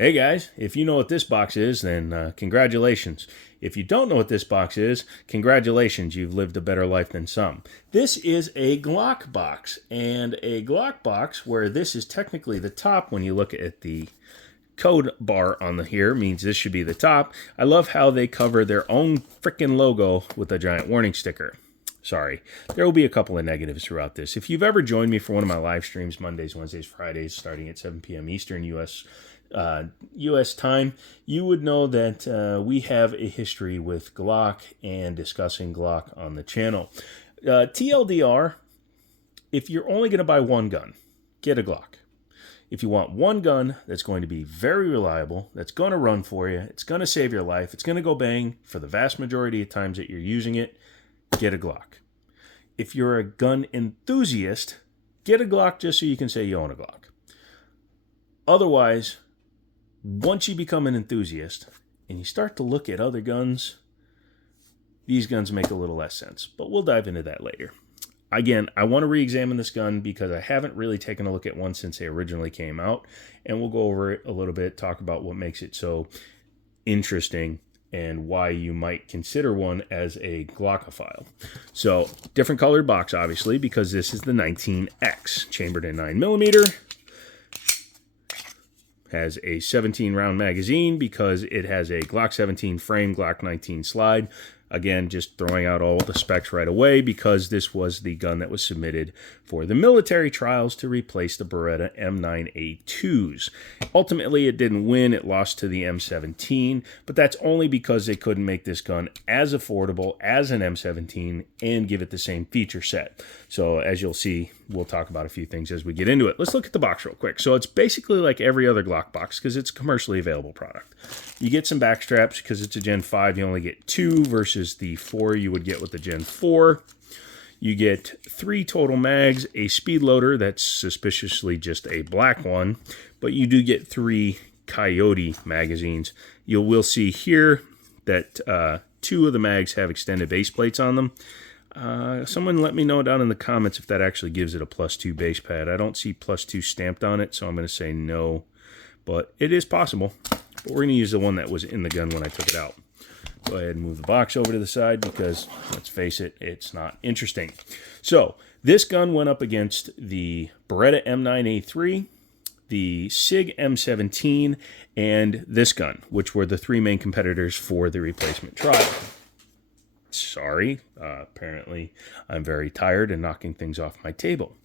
Hey guys, if you know what this box is, then congratulations. If you don't know what this box is, congratulations, you've lived a better life than some. This is a Glock box, and a Glock box where this is technically the top when you look at the code bar on the here means this should be the top. I love how they cover their own freaking logo with a giant warning sticker. Sorry, there will be a couple of negatives throughout this. If you've ever joined me for one of my live streams, Mondays, Wednesdays, Fridays, starting at 7 p.m. Eastern U.S. time, you would know that we have a history with Glock and discussing Glock on the channel. TLDR, if you're only going to buy one gun, get a Glock. If you want one gun that's going to be very reliable, that's going to run for you, it's going to save your life, it's going to go bang for the vast majority of times that you're using it, get a Glock. If you're a gun enthusiast, get a Glock just so you can say you own a Glock. Otherwise, once you become an enthusiast and you start to look at other guns, these guns make a little less sense. But we'll dive into that later. Again, I want to re-examine this gun because I haven't really taken a look at one since they originally came out. And we'll go over it a little bit, talk about what makes it so interesting and why you might consider one as a Glockophile. So, different colored box, obviously, because this is the 19X, chambered in 9mm. Has a 17-round magazine because it has a Glock 17 frame, Glock 19 slide. Again, just throwing out all the specs right away because this was the gun that was submitted for the military trials to replace the Beretta M9A2s. Ultimately, it didn't win. It lost to the M17, but that's only because they couldn't make this gun as affordable as an M17 and give it the same feature set. So as you'll see, we'll talk about a few things as we get into it. Let's look at the box real quick. So it's basically like every other Glock box because it's a commercially available product. You get some back straps because it's a Gen 5. You only get 2 versus the 4 you would get with the Gen 4. You get 3 total mags, a speed loader that's suspiciously just a black one, but you do get 3 Coyote magazines. You will see here that 2 of the mags have extended base plates on them. Someone let me know down in the comments if that actually gives it a +2 base pad. I don't see +2 stamped on it, so I'm going to say no, but it is possible. But we're going to use the one that was in the gun when I took it out. Go ahead and move the box over to the side because, let's face it, it's not interesting. So, this gun went up against the Beretta M9A3, the SIG M17, and this gun, which were the 3 main competitors for the replacement trial. Sorry, apparently I'm very tired and knocking things off my table.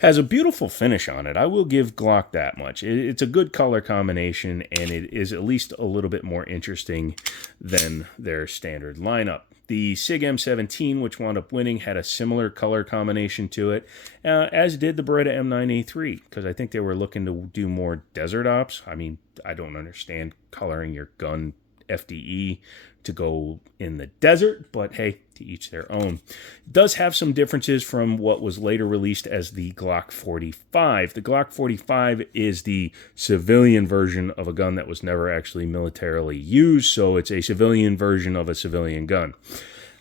Has a beautiful finish on it. I will give Glock that much. It's a good color combination, and it is at least a little bit more interesting than their standard lineup. The SIG M17, which wound up winning, had a similar color combination to it, as did the Beretta M9A3, because I think they were looking to do more desert ops. I mean, I don't understand coloring your gun FDE to go in the desert, but hey, to each their own. It does have some differences from what was later released as the Glock 45. The Glock 45 is the civilian version of a gun that was never actually militarily used, so it's a civilian version of a civilian gun.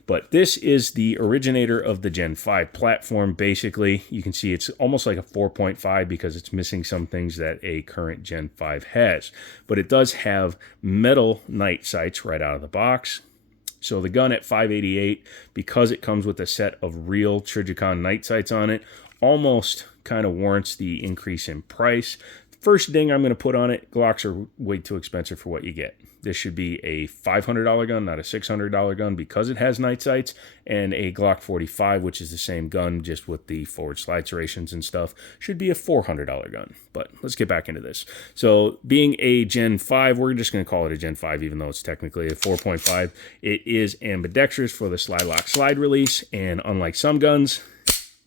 But this is the originator of the Gen 5 platform, basically. You can see it's almost like a 4.5 because it's missing some things that a current Gen 5 has. But it does have metal night sights right out of the box. So the gun at $588, because it comes with a set of real Trijicon night sights on it, almost kind of warrants the increase in price. First ding I'm going to put on it, Glocks are way too expensive for what you get. This should be a $500 gun, not a $600 gun, because it has night sights, and a Glock 45, which is the same gun, just with the forward slide serrations and stuff, should be a $400 gun. But let's get back into this. So being a Gen 5, we're just going to call it a Gen 5, even though it's technically a 4.5. It is ambidextrous for the slide lock slide release, and unlike some guns,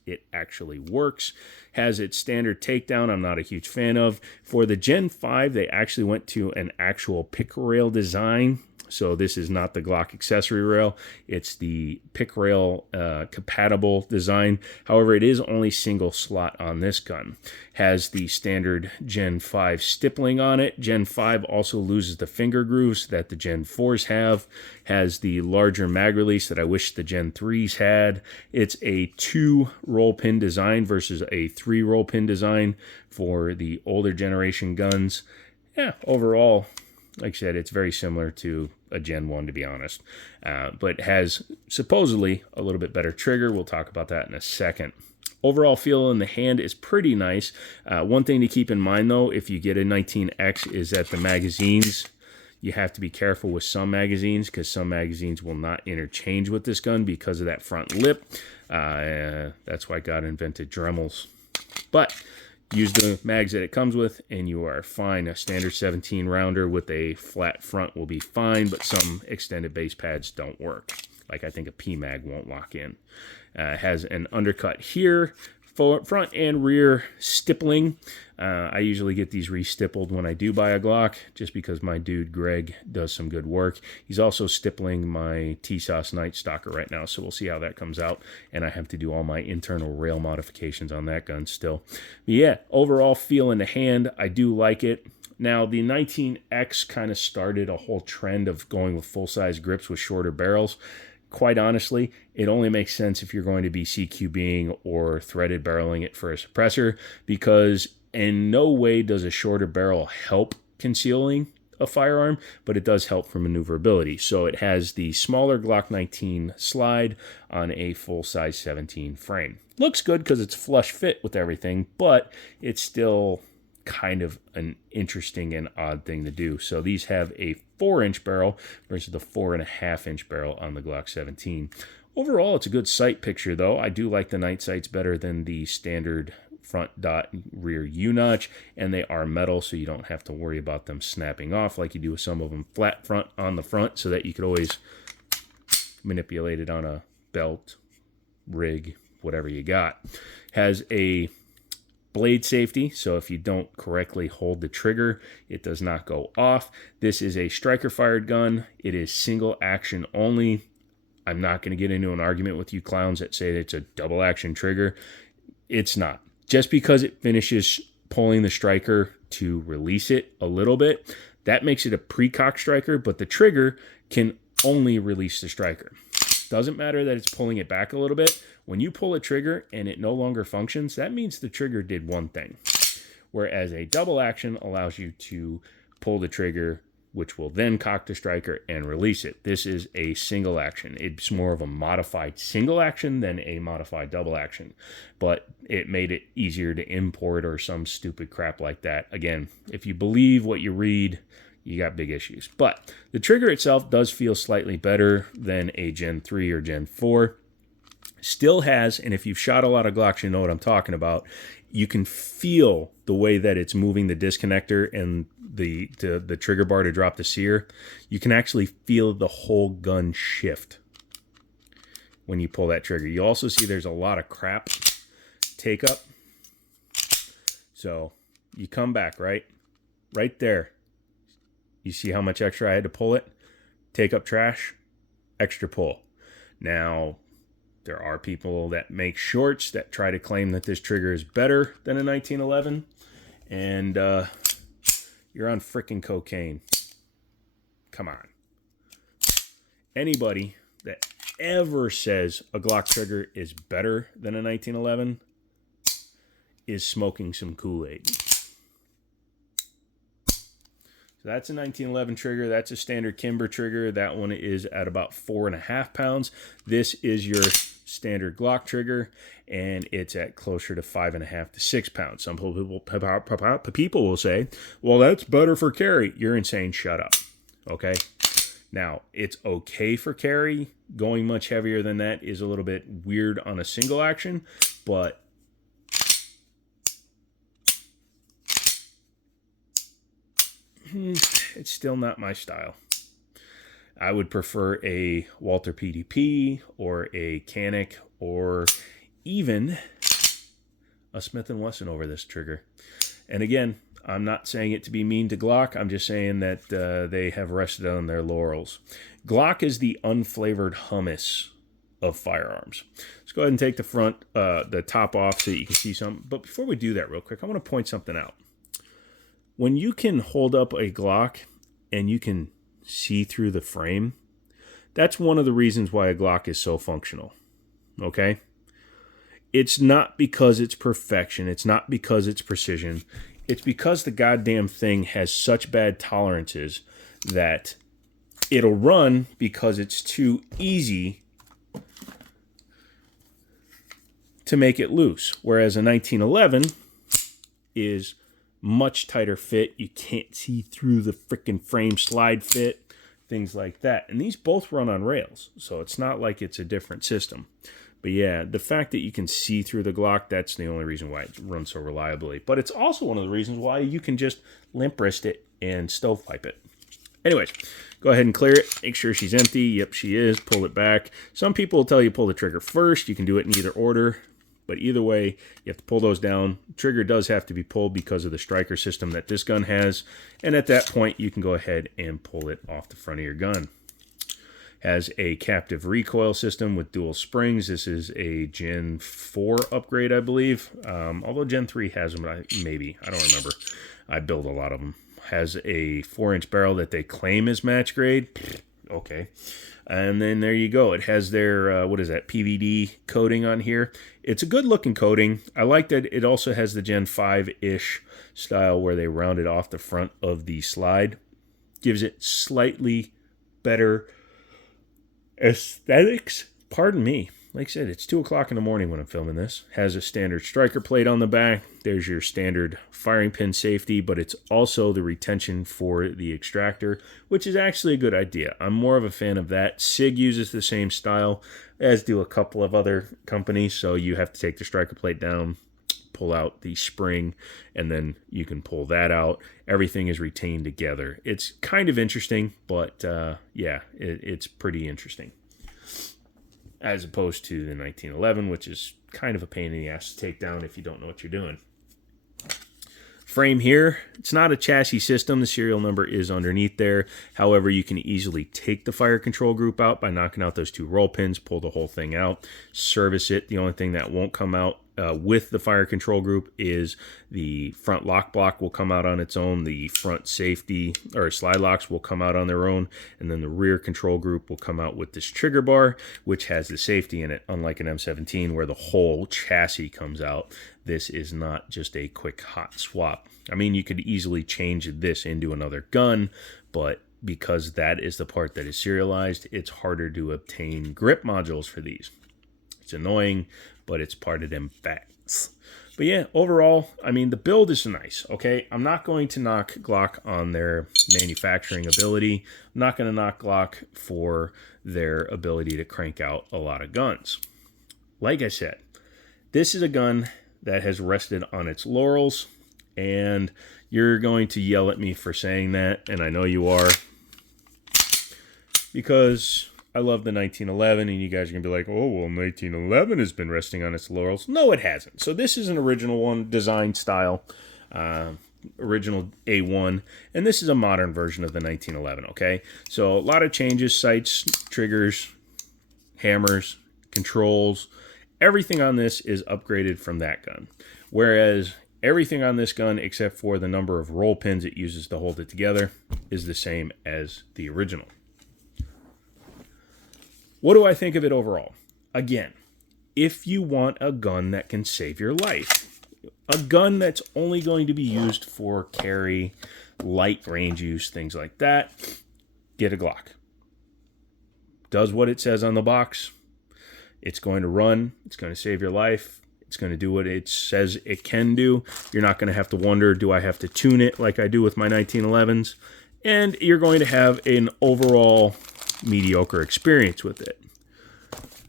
it actually works. Has its standard takedown, I'm not a huge fan of. For the Gen 5, they actually went to an actual pick rail design. So this is not the Glock accessory rail. It's the pick rail compatible design. However, it is only single slot on this gun. Has the standard Gen 5 stippling on it. Gen 5 also loses the finger grooves that the Gen 4s have. Has the larger mag release that I wish the Gen 3s had. It's a 2 roll pin design versus a 3 roll pin design for the older generation guns. yeah, overall, like I said, it's very similar to a Gen 1, to be honest, but has supposedly a little bit better trigger. We'll talk about that in a second. Overall feel in the hand is pretty nice. One thing to keep in mind, though, if you get a 19X, is that the magazines, you have to be careful with some magazines, because some magazines will not interchange with this gun because of that front lip. That's why God invented Dremels. But use the mags that it comes with, and you are fine. A standard 17 rounder with a flat front will be fine, but some extended base pads don't work. Like I think a P-mag won't lock in. Has an undercut here, front and rear stippling. I usually get these re-stippled when I do buy a Glock, just because my dude Greg does some good work. He's also stippling my T-Sauce Night Stalker right now, so we'll see how that comes out. And I have to do all my internal rail modifications on that gun still. But yeah, overall feel in the hand, I do like it. Now, the 19X kind of started a whole trend of going with full-size grips with shorter barrels. Quite honestly, it only makes sense if you're going to be CQBing or threaded barreling it for a suppressor, because in no way does a shorter barrel help concealing a firearm, but it does help for maneuverability. So it has the smaller Glock 19 slide on a full-size 17 frame. Looks good because it's flush fit with everything, but it's still kind of an interesting and odd thing to do. So these have a 4-inch barrel versus the 4.5-inch barrel on the Glock 17. Overall, it's a good sight picture, though. I do like the night sights better than the standard front dot rear U-notch, and they are metal, so you don't have to worry about them snapping off like you do with some of them. Flat front on the front, so that you could always manipulate it on a belt, rig, whatever you got. Has a blade safety, so if you don't correctly hold the trigger, it does not go off. This is a striker fired gun. It is single action only. I'm not going to get into an argument with you clowns that say it's a double action trigger. It's not. Just because it finishes pulling the striker to release it a little bit, that makes it a pre-cock striker, but the trigger can only release the striker. Doesn't matter that it's pulling it back a little bit. When you pull a trigger and it no longer functions, that means the trigger did one thing. Whereas a double action allows you to pull the trigger, which will then cock the striker and release it. This is a single action. It's more of a modified single action than a modified double action. But it made it easier to import or some stupid crap like that. Again, if you believe what you read, you got big issues. But the trigger itself does feel slightly better than a Gen 3 or Gen 4. Still has, and if you've shot a lot of Glocks, you know what I'm talking about. You can feel the way that it's moving the disconnector and the trigger bar to drop the sear. You can actually feel the whole gun shift when you pull that trigger. You also see there's a lot of crap take up. So you come back, right there. You see how much extra I had to pull it? Take up trash, extra pull. Now, there are people that make shorts that try to claim that this trigger is better than a 1911, and you're on frickin' cocaine. Come on. Anybody that ever says a Glock trigger is better than a 1911 is smoking some Kool-Aid. So that's a 1911 trigger. That's a standard Kimber trigger. That one is at about 4.5 pounds. This is your standard Glock trigger, and it's at closer to 5.5 to 6 pounds. Some people will say, well, that's better for carry. You're insane. Shut up. Okay? Now, it's okay for carry. Going much heavier than that is a little bit weird on a single action, but it's still not my style. I would prefer a Walther PDP or a Canic or even a Smith & Wesson over this trigger. And again, I'm not saying it to be mean to Glock. I'm just saying that they have rested on their laurels. Glock is the unflavored hummus of firearms. Let's go ahead and take the top off so that you can see something. But before we do that real quick, I want to point something out. When you can hold up a Glock and you can see through the frame, that's one of the reasons why a Glock is so functional. Okay? It's not because it's perfection. It's not because it's precision. It's because the goddamn thing has such bad tolerances that it'll run because it's too easy to make it loose. Whereas a 1911 is much tighter fit. You can't see through the freaking frame slide fit, things like that. And these both run on rails, so it's not like it's a different system. But yeah, the fact that you can see through the Glock, that's the only reason why it runs so reliably. But it's also one of the reasons why you can just limp wrist it and stovepipe it. Anyways, go ahead and clear it. Make sure she's empty. Yep, she is. Pull it back. Some people will tell you pull the trigger first. You can do it in either order. But either way, you have to pull those down. The trigger does have to be pulled because of the striker system that this gun has. And at that point, you can go ahead and pull it off the front of your gun. Has a captive recoil system with dual springs. This is a Gen 4 upgrade, I believe. Although Gen 3 has them, maybe. I don't remember. I build a lot of them. Has a 4-inch barrel that they claim is match grade. Okay. And then there you go. It has their, what is that, PVD coating on here. It's a good-looking coating. I like that it also has the Gen 5-ish style where they round it off the front of the slide. Gives it slightly better aesthetics. Pardon me. Like I said, it's 2 o'clock in the morning when I'm filming this. Has a standard striker plate on the back. There's your standard firing pin safety, but it's also the retention for the extractor, which is actually a good idea. I'm more of a fan of that. SIG uses the same style, as do a couple of other companies, so you have to take the striker plate down, pull out the spring, and then you can pull that out. Everything is retained together. It's kind of interesting, but yeah, it's pretty interesting. As opposed to the 1911, which is kind of a pain in the ass to take down if you don't know what you're doing. Frame here, it's not a chassis system. The serial number is underneath there. However, you can easily take the fire control group out by knocking out those 2 roll pins, pull the whole thing out, service it. The only thing that won't come out with the fire control group is the front lock block will come out on its own. The front safety or slide locks will come out on their own. And then the rear control group will come out with this trigger bar, which has the safety in it, unlike an M17 where the whole chassis comes out. This is not just a quick hot swap. I mean, you could easily change this into another gun, but because that is the part that is serialized, it's harder to obtain grip modules for these. It's annoying, but it's part of them facts. But yeah, overall, I mean, the build is nice, okay? I'm not going to knock Glock on their manufacturing ability. I'm not going to knock Glock for their ability to crank out a lot of guns. Like I said, this is a gun that has rested on its laurels, and you're going to yell at me for saying that, and I know you are, because I love the 1911, and you guys are going to be like, oh, well, 1911 has been resting on its laurels. No, it hasn't. So this is an original one, design style, original A1, and this is a modern version of the 1911, okay? So a lot of changes, sights, triggers, hammers, controls. Everything on this is upgraded from that gun, whereas everything on this gun, except for the number of roll pins it uses to hold it together, is the same as the original. What do I think of it overall? Again, if you want a gun that can save your life, a gun that's only going to be used for carry, light range use, things like that, get a Glock. Does what it says on the box. It's going to run. It's going to save your life. It's going to do what it says it can do. You're not going to have to wonder, do I have to tune it like I do with my 1911s? And you're going to have an overall mediocre experience with it.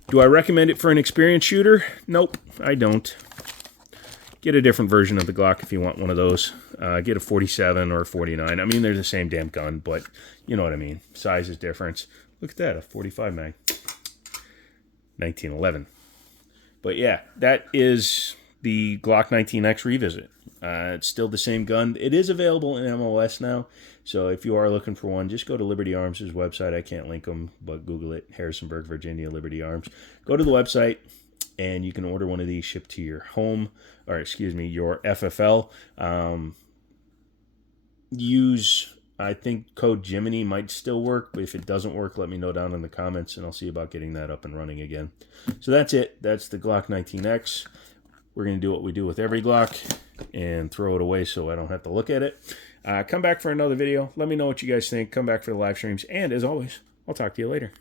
Do I recommend it for an experienced shooter? Nope, I don't. Get a different version of the Glock if you want one of those. Get a 47 or a 49. I mean, they're the same damn gun, but you know what I mean. Size is different. Look at that, a 45 mag. 1911. But yeah, that is the Glock 19X Revisit. It's still the same gun. It is available in MOS now, so if you are looking for one, just go to Liberty Arms' website. I can't link them, but Google it, Harrisonburg, Virginia, Liberty Arms. Go to the website, and you can order one of these shipped to your home, or excuse me, your FFL. Use, I think, code Jimmini might still work, but if it doesn't work, let me know down in the comments, and I'll see about getting that up and running again. So that's it. That's the Glock 19X. We're going to do what we do with every Glock and throw it away so I don't have to look at it. Come back for another video. Let me know what you guys think. Come back for the live streams. And as always, I'll talk to you later.